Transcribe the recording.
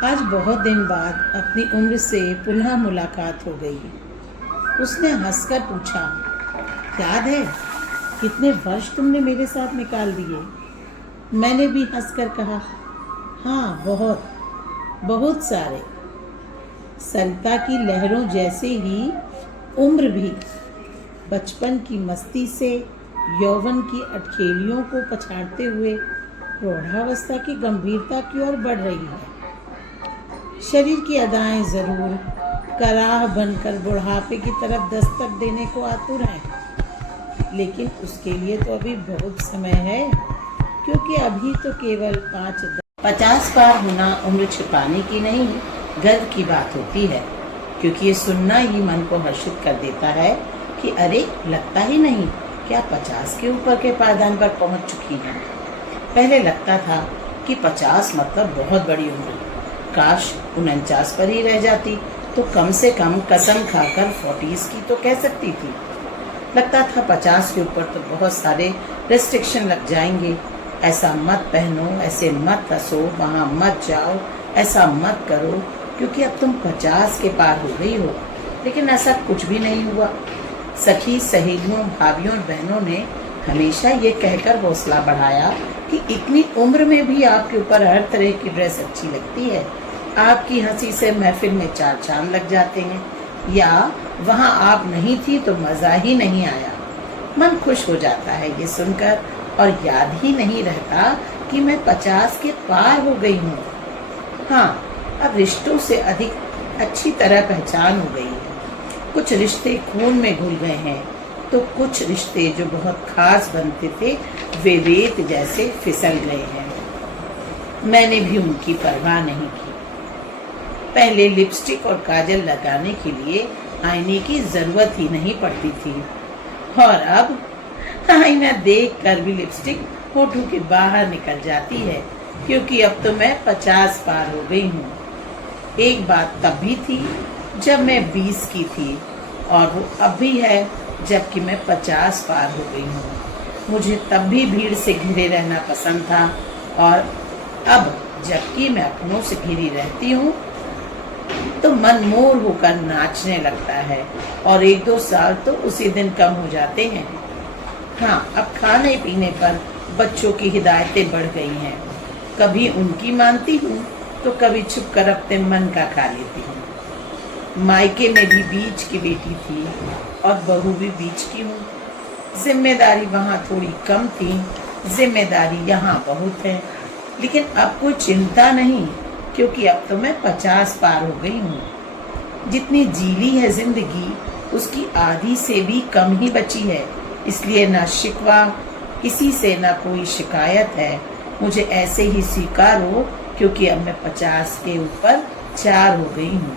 आज बहुत दिन बाद अपनी उम्र से पुनः मुलाकात हो गई। उसने हंसकर पूछा, याद है कितने वर्ष तुमने मेरे साथ निकाल दिए? मैंने भी हंसकर कहा, हाँ बहुत बहुत सारे। सरिता की लहरों जैसे ही उम्र भी बचपन की मस्ती से यौवन की अटखेलियों को पछाड़ते हुए प्रौढ़ावस्था की गंभीरता की ओर बढ़ रही है। शरीर की अदाएं जरूर कराह बनकर बुढ़ापे की तरफ दस्तक देने को आतुर हैं, लेकिन उसके लिए तो अभी बहुत समय है, क्योंकि अभी तो केवल 50 पार होना उम्र छिपाने की नहीं, गर्व की बात होती है। क्योंकि ये सुनना ही मन को हर्षित कर देता है कि अरे लगता ही नहीं क्या 50 के ऊपर के पायदान पर पहुंच चुकी है। पहले लगता था कि 50 मतलब बहुत बड़ी उम्र, काश 49 पर ही रह जाती तो कम से कम कसम खाकर 40s की तो कह सकती थी। लगता था 50 के ऊपर तो बहुत सारे रेस्ट्रिक्शन लग जाएंगे, ऐसा मत पहनो, ऐसे मत हंसो, वहाँ मत जाओ, ऐसा मत करो, क्योंकि अब तुम 50 के पार हो गई हो। लेकिन ऐसा कुछ भी नहीं हुआ। सखी सहेलियों, भाभियों और बहनों ने हमेशा ये कहकर हौसला बढ़ाया कि इतनी उम्र में भी आपके ऊपर हर तरह की ड्रेस अच्छी लगती है, आपकी हंसी से महफिल में 4 चांद लग जाते हैं, या वहाँ आप नहीं थी तो मज़ा ही नहीं आया। मन खुश हो जाता है ये सुनकर, और याद ही नहीं रहता कि मैं 50 के पार हो गई हूँ। हाँ, अब रिश्तों से अधिक अच्छी तरह पहचान हो गई है। कुछ रिश्ते खून में घुल गए हैं, तो कुछ रिश्ते जो बहुत खास बनते थे वे रेत जैसे फिसल गए हैं। मैंने भी उनकी परवाह नहीं की। पहले लिपस्टिक और काजल लगाने के लिए आईने की जरूरत ही नहीं पड़ती थी, और अब आईना देख कर भी लिपस्टिक होठों के बाहर निकल जाती है, क्योंकि अब तो मैं 50 पार हो गई हूँ। एक बात तब भी थी जब मैं 20 की थी, और वो अब भी है जबकि मैं 50 पार हो गई हूँ। मुझे तब भी भीड़ से घिरे रहना पसंद था, और अब जबकि मैं अपनों से घिरी रहती हूँ तो मन मोर होकर नाचने लगता है, और 1-2 साल तो उसी दिन कम हो जाते हैं। हाँ, अब खाने पीने पर बच्चों की हिदायतें बढ़ गई हैं। कभी उनकी मानती हूँ तो कभी छुप कर अपने मन का खा लेती हूँ। मायके में भी बीच की बेटी थी और बहू भी बीच की हूँ। जिम्मेदारी वहाँ थोड़ी कम थी, जिम्मेदारी यहाँ बहुत है, लेकिन अब कोई चिंता नहीं, क्योंकि अब तो मैं 50 पार हो गई हूँ। जितनी जीली है जिंदगी उसकी आधी से भी कम ही बची है, इसलिए ना शिकवा किसी से, ना कोई शिकायत है। मुझे ऐसे ही स्वीकारो, क्योंकि अब मैं 50 के ऊपर 4 हो गई हूँ।